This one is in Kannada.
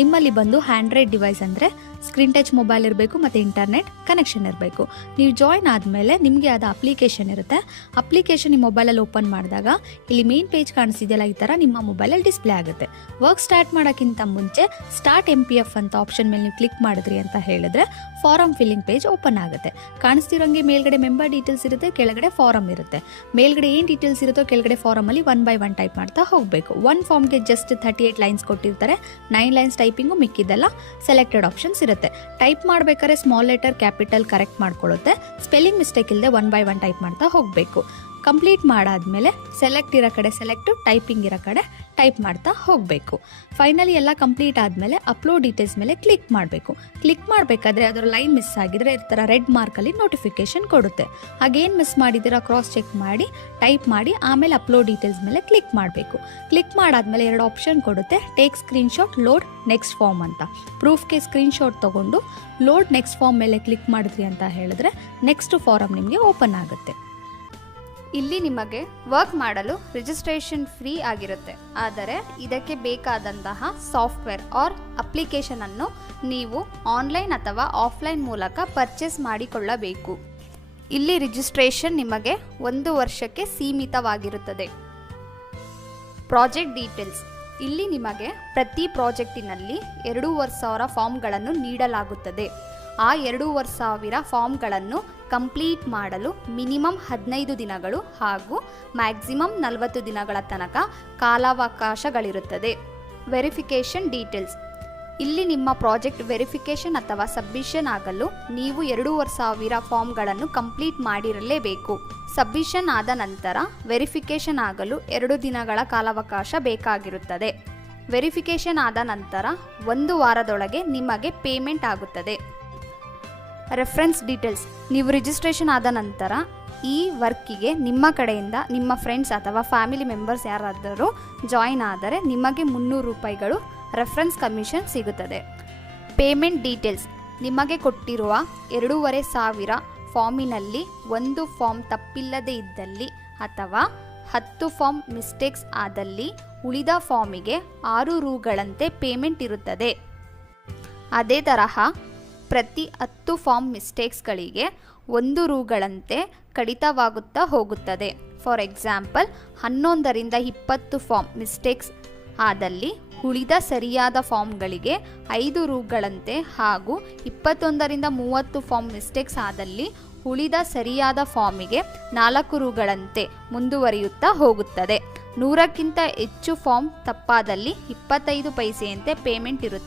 ನಿಮ್ಮಲ್ಲಿ ಬಂದು ಹ್ಯಾಂಡ್ರೈಡ್ ಡಿವೈಸ್ ಅಂದರೆ ಸ್ಕ್ರೀನ್ ಟಚ್ ಮೊಬೈಲ್ ಇರಬೇಕು ಮತ್ತು ಇಂಟರ್ನೆಟ್ ಕನೆಕ್ಷನ್ ಇರಬೇಕು. ನೀವು ಜಾಯ್ನ್ ಆದಮೇಲೆ ನಿಮಗೆ ಅದು ಅಪ್ಲಿಕೇಶನ್ ಇರುತ್ತೆ. ಅಪ್ಲಿಕೇಶನ್ ನಿಮ್ಮ ಮೊಬೈಲಲ್ಲಿ ಓಪನ್ ಮಾಡಿದಾಗ ಇಲ್ಲಿ ಮೇನ್ ಪೇಜ್ ಕಾಣಿಸಿದೆಯಲ್ಲ, ಈ ಥರ ನಿಮ್ಮ ಮೊಬೈಲಲ್ಲಿ ಡಿಸ್ಪ್ಲೇ ಆಗುತ್ತೆ. ವರ್ಕ್ ಸ್ಟಾರ್ಟ್ ಮಾಡೋಕ್ಕಿಂತ ಮುಂಚೆ ಸ್ಟಾರ್ಟ್ MPF ಅಂತ ಆಪ್ಷನ್ ಮೇಲೆ ನೀವು ಕ್ಲಿಕ್ ಮಾಡಿದ್ರಿ ಅಂತ ಹೇಳಿದ್ರೆ ಫಾರಮ್ ಫಿಲ್ಲಿಂಗ್ ಪೇಜ್ ಓಪನ್ ಆಗುತ್ತೆ. ಕಾಣಿಸ್ತಿರೋಂಗೆ ಮೇಲ್ಗಡೆ ಮೆಂಬರ್ ಡೀಟೇಲ್ಸ್ ಇರುತ್ತೆ, ಕೆಳಗಡೆ ಫಾರಮ್ ಇರುತ್ತೆ. ಮೇಲ್ಗಡೆ ಏನು ಡೀಟೇಲ್ಸ್ ಇರುತ್ತೋ ಕೆಳಗಡೆ ಫಾರಮಲ್ಲಿ 1 by 1 ಟೈಪ್ ಮಾಡ್ತಾ ಹೋಗಬೇಕು. ಒಂದು ಫಾರ್ಮ್ಗೆ ಜಸ್ಟ್ 38 ಲೈನ್ಸ್ ಕೊಟ್ಟಿರ್ತಾರೆ, 9 ಲೈನ್ಸ್ ಟೈಪಿಂಗು, ಮಿಕ್ಕಿದೆಲ್ಲ ಸೆಲೆಕ್ಟೆಡ್ ಆಪ್ಷನ್ಸ್ ಇರುತ್ತೆ. ಟೈಪ್ ಮಾಡಬೇಕಾದ್ರೆ ಸ್ಮಾಲ್ ಲೆಟರ್ ಕ್ಯಾಪಿಟಲ್ ಕರೆಕ್ಟ್ ಮಾಡ್ಕೊಳ್ಳುತ್ತೆ. ಸ್ಪೆಲ್ಲಿಂಗ್ ಮಿಸ್ಟೇಕ್ ಇಲ್ಲದೆ 1 by 1 ಟೈಪ್ ಮಾಡ್ತಾ ಹೋಗಬೇಕು. ಕಂಪ್ಲೀಟ್ ಮಾಡಾದ್ಮೇಲೆ ಸೆಲೆಕ್ಟ್ ಇರೋ ಕಡೆ ಸೆಲೆಕ್ಟು, ಟೈಪಿಂಗ್ ಇರೋ ಕಡೆ ಟೈಪ್ ಮಾಡ್ತಾ ಹೋಗಬೇಕು. ಫೈನಲಿ ಎಲ್ಲ ಕಂಪ್ಲೀಟ್ ಆದಮೇಲೆ ಅಪ್ಲೋಡ್ ಡೀಟೇಲ್ಸ್ ಮೇಲೆ ಕ್ಲಿಕ್ ಮಾಡಬೇಕು. ಕ್ಲಿಕ್ ಮಾಡಬೇಕಾದ್ರೆ ಅದರ ಲೈನ್ ಮಿಸ್ ಆಗಿದ್ರೆ ಈ ಥರ ರೆಡ್ ಮಾರ್ಕಲ್ಲಿ ನೋಟಿಫಿಕೇಶನ್ ಕೊಡುತ್ತೆ. ಹಾಗೇನು ಮಿಸ್ ಮಾಡಿದ್ದೀರಾ ಕ್ರಾಸ್ ಚೆಕ್ ಮಾಡಿ ಟೈಪ್ ಮಾಡಿ ಆಮೇಲೆ ಅಪ್ಲೋಡ್ ಡೀಟೇಲ್ಸ್ ಮೇಲೆ ಕ್ಲಿಕ್ ಮಾಡಬೇಕು. ಕ್ಲಿಕ್ ಮಾಡಾದ್ಮೇಲೆ 2 ಆಪ್ಷನ್ ಕೊಡುತ್ತೆ, take screenshot, load next form ಅಂತ. ಪ್ರೂಫ್ಗೆ ಸ್ಕ್ರೀನ್ಶಾಟ್ ತೊಗೊಂಡು ಲೋಡ್ ನೆಕ್ಸ್ಟ್ ಫಾರ್ಮ್ ಮೇಲೆ ಕ್ಲಿಕ್ ಮಾಡಿದ್ರಿ ಅಂತ ಹೇಳಿದ್ರೆ ನೆಕ್ಸ್ಟ್ ಫಾರಮ್ ನಿಮಗೆ ಓಪನ್ ಆಗುತ್ತೆ. ಇಲ್ಲಿ ನಿಮಗೆ ವರ್ಕ್ ಮಾಡಲು ರಿಜಿಸ್ಟ್ರೇಷನ್ ಫ್ರೀ ಆಗಿರುತ್ತೆ. ಆದರೆ ಇದಕ್ಕೆ ಬೇಕಾದಂತಹ ಸಾಫ್ಟ್ವೇರ್ ಆರ್ ಅಪ್ಲಿಕೇಶನ್ ಅನ್ನು ನೀವು ಆನ್ಲೈನ್ ಅಥವಾ ಆಫ್ಲೈನ್ ಮೂಲಕ ಪರ್ಚೇಸ್ ಮಾಡಿಕೊಳ್ಳಬೇಕು. ಇಲ್ಲಿ ರಿಜಿಸ್ಟ್ರೇಷನ್ ನಿಮಗೆ 1 ವರ್ಷಕ್ಕೆ ಸೀಮಿತವಾಗಿರುತ್ತದೆ. ಪ್ರಾಜೆಕ್ಟ್ ಡೀಟೇಲ್ಸ್, ಇಲ್ಲಿ ನಿಮಗೆ ಪ್ರತಿ ಪ್ರಾಜೆಕ್ಟಿನಲ್ಲಿ 2,500 ಫಾರ್ಮ್ಗಳನ್ನು ನೀಡಲಾಗುತ್ತದೆ. ಆ 2,500 ಫಾರ್ಮ್ಗಳನ್ನು ಕಂಪ್ಲೀಟ್ ಮಾಡಲು ಮಿನಿಮಮ್ 15 ದಿನಗಳು ಹಾಗೂ ಮ್ಯಾಕ್ಸಿಮಮ್ 40 ದಿನಗಳ ತನಕ ಕಾಲಾವಕಾಶಗಳಿರುತ್ತದೆ. ವೆರಿಫಿಕೇಷನ್ ಡೀಟೇಲ್ಸ್, ಇಲ್ಲಿ ನಿಮ್ಮ ಪ್ರಾಜೆಕ್ಟ್ ವೆರಿಫಿಕೇಷನ್ ಅಥವಾ ಸಬ್ಮಿಷನ್ ಆಗಲು ನೀವು 2,500 ಫಾರ್ಮ್ಗಳನ್ನು ಕಂಪ್ಲೀಟ್ ಮಾಡಿರಲೇಬೇಕು. ಸಬ್ಮಿಷನ್ ಆದ ನಂತರ ವೆರಿಫಿಕೇಷನ್ ಆಗಲು 2 ದಿನಗಳ ಕಾಲಾವಕಾಶ ಬೇಕಾಗಿರುತ್ತದೆ. ವೆರಿಫಿಕೇಷನ್ ಆದ ನಂತರ 1 ವಾರದೊಳಗೆ ನಿಮಗೆ ಪೇಮೆಂಟ್ ಆಗುತ್ತದೆ. ರೆಫರೆನ್ಸ್ ಡೀಟೇಲ್ಸ್, ನೀವು ರಿಜಿಸ್ಟ್ರೇಷನ್ ಆದ ನಂತರ ಈ ವರ್ಕಿಗೆ ನಿಮ್ಮ ಕಡೆಯಿಂದ ನಿಮ್ಮ ಫ್ರೆಂಡ್ಸ್ ಅಥವಾ ಫ್ಯಾಮಿಲಿ ಮೆಂಬರ್ಸ್ ಯಾರಾದರೂ ಜಾಯಿನ್ ಆದರೆ ನಿಮಗೆ 300 ರೂಪಾಯಿಗಳು ರೆಫರೆನ್ಸ್ ಕಮಿಷನ್ ಸಿಗುತ್ತದೆ. ಪೇಮೆಂಟ್ ಡೀಟೇಲ್ಸ್, ನಿಮಗೆ ಕೊಟ್ಟಿರುವ 2,500 ಫಾರ್ಮಿನಲ್ಲಿ 1 ಫಾರ್ಮ್ ತಪ್ಪಿಲ್ಲದೆ ಇದ್ದಲ್ಲಿ ಅಥವಾ 10 ಫಾರ್ಮ್ ಮಿಸ್ಟೇಕ್ಸ್ ಆದಲ್ಲಿ ಉಳಿದ ಫಾರ್ಮಿಗೆ 6 ರೂಗಳಂತೆ ಪೇಮೆಂಟ್ ಇರುತ್ತದೆ. ಅದೇ ತರಹ ಪ್ರತಿ 10 ಫಾರ್ಮ್ ಮಿಸ್ಟೇಕ್ಸ್ಗಳಿಗೆ 1 ರೂಗಳಂತೆ ಕಡಿತವಾಗುತ್ತಾ ಹೋಗುತ್ತದೆ. ಫಾರ್ ಎಕ್ಸಾಂಪಲ್ 11ರಿಂದ 20 ಫಾರ್ಮ್ ಮಿಸ್ಟೇಕ್ಸ್ ಆದಲ್ಲಿ ಉಳಿದ ಸರಿಯಾದ ಫಾರ್ಮ್ಗಳಿಗೆ 5 ರೂಗಳಂತೆ ಹಾಗೂ 21ರಿಂದ 30 ಫಾರ್ಮ್ ಮಿಸ್ಟೇಕ್ಸ್ ಆದಲ್ಲಿ ಉಳಿದ ಸರಿಯಾದ ಫಾರ್ಮಿಗೆ 4 ರೂಗಳಂತೆ ಮುಂದುವರಿಯುತ್ತಾ ಹೋಗುತ್ತದೆ. 100ಕ್ಕಿಂತ ಹೆಚ್ಚು ಫಾರ್ಮ್ ತಪ್ಪಾದಲ್ಲಿ 25 ಪೈಸೆಯಂತೆ ಪೇಮೆಂಟ್ ಇರುತ್ತೆ.